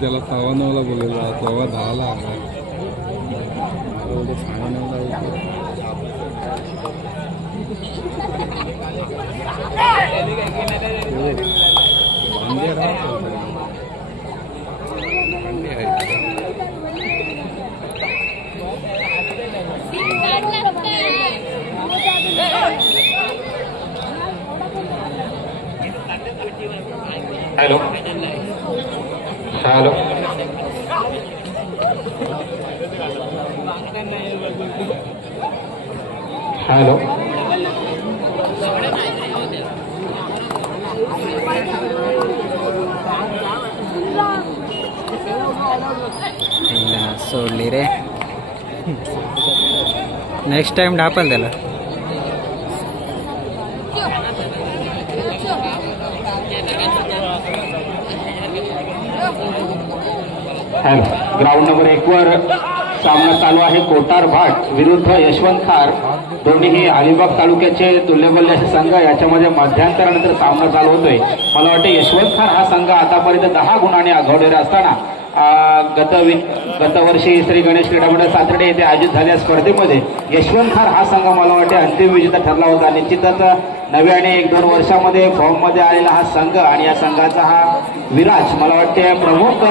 त्याला 9:15ला बोलवला, 10:15ला आला. 9:15 hello hello hello सोडली रे. नेक्स्ट टाइम ढापल त्याला. ग्राउंड नंबर 1 वर सामना चालू आहे. कोटार भाट विरुद्ध यशवंत खार. दोन्हीही अलिबाग तालुक्याचे तुल्यबल्ले असे संघ. याच्यामध्ये मध्यांतरानंतर सामना चालू होतोय. मला वाटतं यशवंत खार हा संघ आतापर्यंत 10 गुणांनी आघाडीवर असताना गतवर्षी श्री गणेश क्रीडा मंडळ सातर्डे येथे आयोजित झालेल्या स्पर्धेमध्ये यशवंत खार हा संघ मला वाटते अंतिम विजेता ठरला होता. निश्चितच नव्याने 1-2 वर्षामध्ये फॉर्ममध्ये आलेला हा संघ आणि या संघाचा हा विराज मला वाटते प्रमुख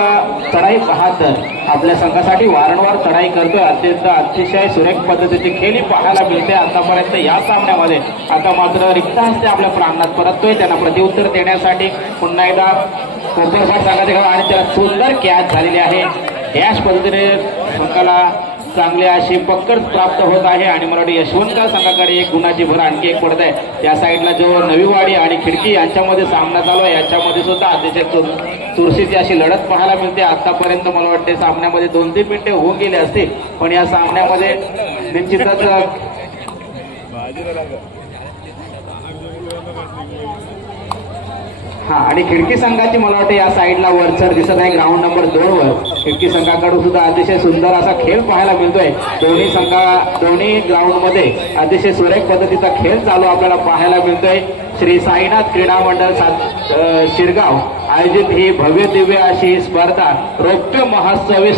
चढाई पाहत आपल्या संघासाठी वारंवार चढाई करतोय. अतिशय सुरेख पद्धतीची खेळी पाहायला मिळते आतापर्यंत या सामन्यामध्ये. आता मात्र रिक्त हस्ते आपल्या प्रांगणात परततोय. त्यांना प्रत्युत्तर देण्यासाठी पुन्हा एकदा कोपरभाट संघाचे आणि त्याला सुंदर कॅच झालेली आहे. याच पद्धतीने संघाला चांगली अशी पकड प्राप्त होत आहे आणि मला वाटतं यशवंत संघाकडे 1 गुणाची भर आणखी एक पडत आहे. त्या साईडला जो नवीवाडी आणि खिडकी यांच्यामध्ये सामना चालू आहे. याच्यामध्ये सुद्धा अतिशय चुरशीची अशी लढत पाहायला मिळते. आतापर्यंत मला वाटते सामन्यामध्ये 2-3 मिनिटे होऊन गेले असते, पण या सामन्यामध्ये निश्चितच आणि खिडकी संघाची मला वाटतं या साईडला वरचढ दिसत आहे. ग्राउंड नंबर 2 वर खिडकी संघाकडून सुद्धा अतिशय सुंदर असा खेळ पाहायला मिळतोय. दोन्ही ग्राउंड मध्ये अतिशय सुरेख पद्धतीचा खेळ चालू आपल्याला पाहायला मिळतोय. श्री साईनाथ क्रीडा मंडळ शिरगाव आयोजित ही भव्य दिव्य अशी स्पर्धा रौप्य महोत्सवी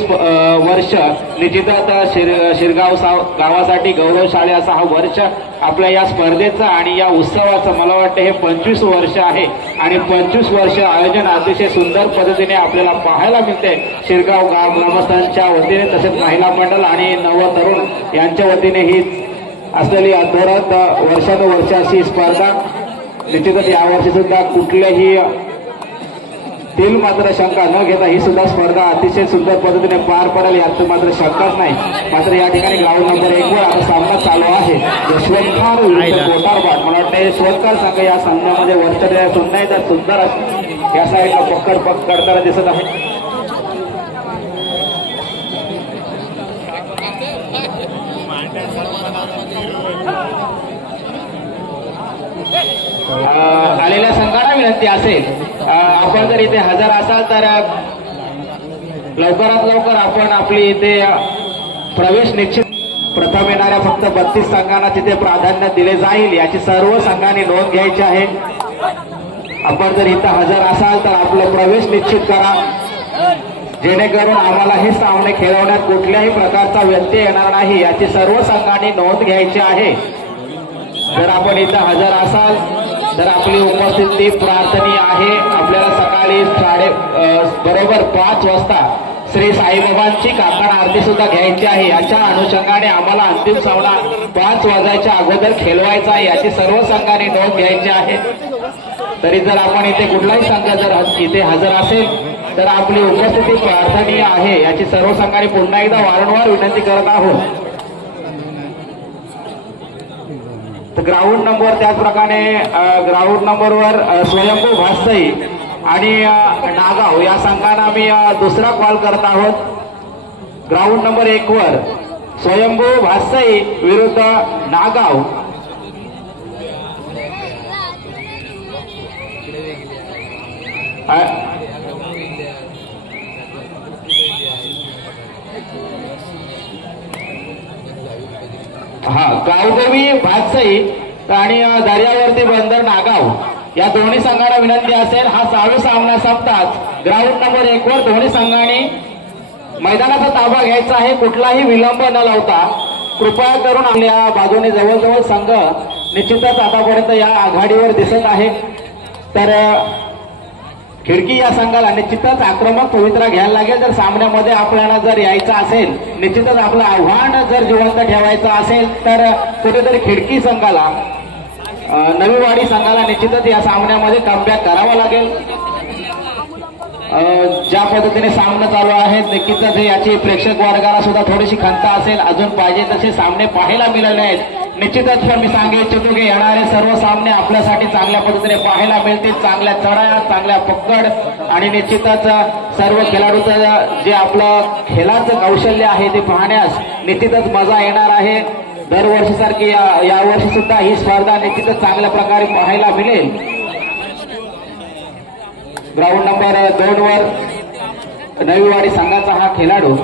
वर्ष. निश्चितच शिरगाव गावासाठी गौरवशाली असा हा वर्ष आपल्या या स्पर्धेचा आणि या उत्सवाचं मला वाटतं हे 25 वर्ष आहे आणि 25 वर्ष आयोजन अतिशय सुंदर पद्धतीने आपल्याला पाहायला मिळते. शिरगाव गाव ग्रामस्थांच्या वतीने तसेच महिला मंडळ आणि नव तरुण यांच्या वतीने ही असलेली अधोरत वर्षानुवर्षाची स्पर्धा. निश्चितच यावर्षी सुद्धा कुठल्याही तील मात्र शंका न घेता ही सुद्धा स्पर्धा अतिशय सुंदर पद्धतीने पार पडेल यात मात्र शंकाच नाही. मात्र या ठिकाणी ग्राउंड नंबर 1 वर आता सामना चालू आहे. यशवंत खार विरुद्ध कोटार भाट. मला वाटतं यशवंत खार संघ या सामन्यामध्ये वरचढ पुन्हा एकदा सुंदर या साईडला पकड करताना दिसत आहे. आलेल्या संघाला विनंती असेल, आपण जर इथे हजर असाल तर लवकरात लवकर आपण आपली इथे प्रवेश निश्चित. प्रथम येणाऱ्या फक्त 32 संघांना तिथे प्राधान्य दिले जाईल याची सर्व संघांनी नोंद घ्यायची आहे. आपण जर इथं हजर असाल तर आपलं प्रवेश निश्चित करा, जेणेकरून आम्हाला हे सामने खेळवण्यात कुठल्याही प्रकारचा व्यत्यय येणार नाही याची सर्व संघांनी नोंद घ्यायची आहे. जर आपण इथं हजर असाल तर आपली उपस्थिती प्रार्थनीय आहे. आपल्याला सकाळी बरोबर 5 वाजता श्री साईबाबांची काकण आरती सुद्धा घ्यायची आहे. याच्या अनुषंगाने आम्हाला अंतिम सामना 5 वाजायच्या अगोदर खेळवायचा आहे याची सर्व संघांनी नोंद घ्यायची आहे. तरी जर आपण इथे कुठलाही संघ जर इथे हजर असेल तर आपली उपस्थिती प्रार्थनीय आहे याची सर्व संघांनी पुन्हा एकदा वारंवार विनंती करत आहोत. ग्राउंड नंबर त्याचप्रकारे ग्राउंड नंबरवर स्वयंभू भासई आणि नागाव या संघांना आम्ही दुसरा कॉल करत आहोत. ग्राउंड नंबर 1 वर स्वयंभू भासई विरुद्ध नागाव. गावदेवी भातसई आणि दर्यावरती बंदर नागाव या दोन्ही संघांना विनंती असेल, हा चालू सामना संपताच ग्राउंड नंबर 1 वर दोन्ही संघांनी मैदानाचा ताबा घ्यायचा आहे. कुठलाही विलंब न लावता कृपया करून आपल्या बाजूने जवळजवळ संघ निश्चितच आतापर्यंत या आघाडीवर दिसत आहे. तर खिडकी या संघाला निश्चितच आक्रमक पवित्रा घ्यायला लागेल. जर सामन्यामध्ये आपल्याला जर यायचं असेल, निश्चितच आपलं आव्हान जर जिवंत ठेवायचं असेल, तर कुठेतरी खिडकी संघाला नवीवाडी संघाला निश्चितच या सामन्यामध्ये कमबॅक करावा लागेल. ज्या पद्धतीने सामना चालू आहे नक्कीच याची प्रेक्षक वर्गाला सुद्धा थोडीशी खंत असेल. अजून पाहिजे तसे सामने पाहायला मिळाले आहेत. निश्चितच मी सांगू इच्छितो की येणारे सर्व सामने आपल्यासाठी चांगल्या पद्धतीने पाहायला मिळतील. चांगल्या चढाया, चांगल्या पकड आणि निश्चितच सर्व खेळाडूचं जे आपलं खेळाचं कौशल्य आहे ते पाहण्यास निश्चितच मजा येणार आहे. दरवर्षीसारखी यावर्षी सुद्धा ही स्पर्धा निश्चितच चांगल्या प्रकारे पाहायला मिळेल. ग्राउंड नंबर 2 वर नवीवाडी संघाचा हा खेळाडू,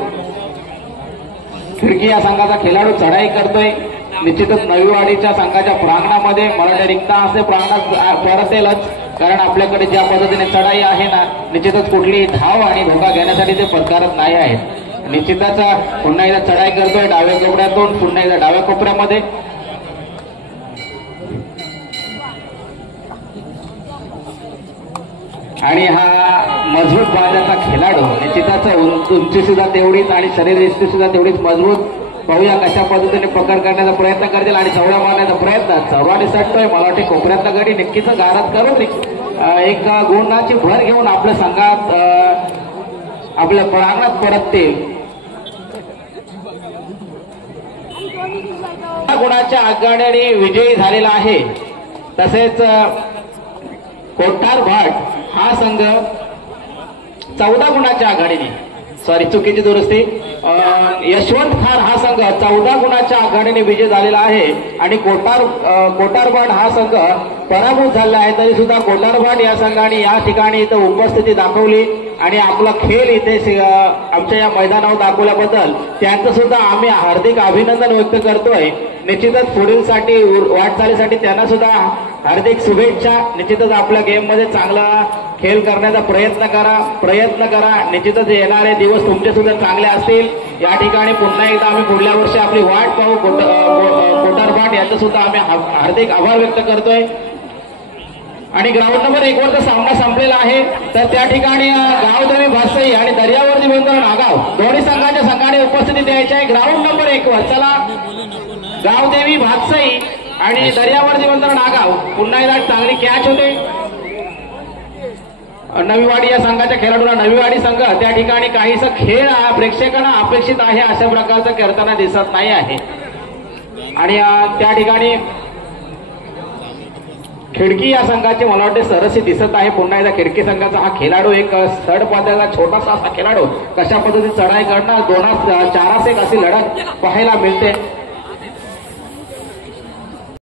खिडकी या संघाचा खेळाडू चढाई करतोय. निश्चितच नवीवाडीच्या संघाच्या प्रांगणामध्ये मला रिक्त असे प्रांगणात परतेलच, कारण आपल्याकडे ज्या पद्धतीने चढाई आहे ना, निश्चितच कुठली धाव आणि धोका घेण्यासाठी ते पत्कारत नाही आहेत. निश्चितच पुन्हा एकदा चढाई करतोय डाव्या कोपऱ्यातून, पुन्हा एकदा डाव्या कोपऱ्यामध्ये. आणि हा मजबूत बांधाचा खेळाडू, निश्चितच उंची सुद्धा तेवढीच आणि शरीरयष्टी सुद्धा तेवढीच मजबूत. पाहूया कशा पद्धतीने पकड करण्याचा प्रयत्न करतील आणि चवड्या मारण्याचा प्रयत्न. चवडा दिसतोय, मला वाटते कोपऱ्यातला गडी नक्कीच गारद करून एक गुणाची भर घेऊन आपल्या संघात आपल्या प्रांगणात परततील. गुणाच्या आघाडीने विजयी झालेला आहे. तसेच कोठार भाट हा संघ 14 गुणाच्या आघाडीने, सॉरी चुकीची दुरुस्ती, यशवंत खान हा संघ 14 गुणाच्या आघाडीने विजय झालेला आहे. आणि कोठारभाट हा संघ पराभूत झाला आहे. तरी सुद्धा कोठारभाट या संघाने या ठिकाणी इथं उपस्थिती दाखवली आणि आपला खेळ इथे आमच्या या मैदानावर दाखवल्याबद्दल त्यांचं सुद्धा आम्ही हार्दिक अभिनंदन व्यक्त करतोय. निश्चितच पुढील वाटचालीसाठी त्यांना सुद्धा हार्दिक शुभेच्छा. निश्चितच आपल्या गेम मध्ये चांगला खेळ करण्याचा प्रयत्न करा. निश्चितच येणारे दिवस तुमचे सुद्धा चांगले असतील. या ठिकाणी पुन्हा एकदा आम्ही पुढल्या वर्षी आपली वाट पाहू. कोठारभाट यांचं सुद्धा आम्ही हार्दिक आभार व्यक्त करतोय. आणि ग्राउंड नंबर 1 वरचा सामना संपलेला आहे. तर त्या ठिकाणी गावदेवी भासई आणि दर्यावर्दी विंदर नागाव दोन्ही संघाने उपस्थिती द्यायची आहे. ग्राउंड नंबर 1 वर चला, गावदेवी भातसई आणि दर्यावर्दी विंदर नागाव. पुन्हा एकदा चांगली कॅच होते. नवीवाडी या संघाच्या खेळाडूंना नवीवाडी संघ त्या ठिकाणी काहीसा खेळ प्रेक्षकांना अपेक्षित आहे अशा प्रकारचा करताना दिसत नाही आहे. आणि त्या ठिकाणी खिडकी या संघाचे मला वाटते सरसी दिसत आहे. पुन्हा एकदा खिडकी संघाचा हा खेळाडू एक थर्ड पात्याचा छोटासा असा खेळाडू कशा पद्धतीने चढाई करणार, 2-4 अशी लढत पाहायला मिळते.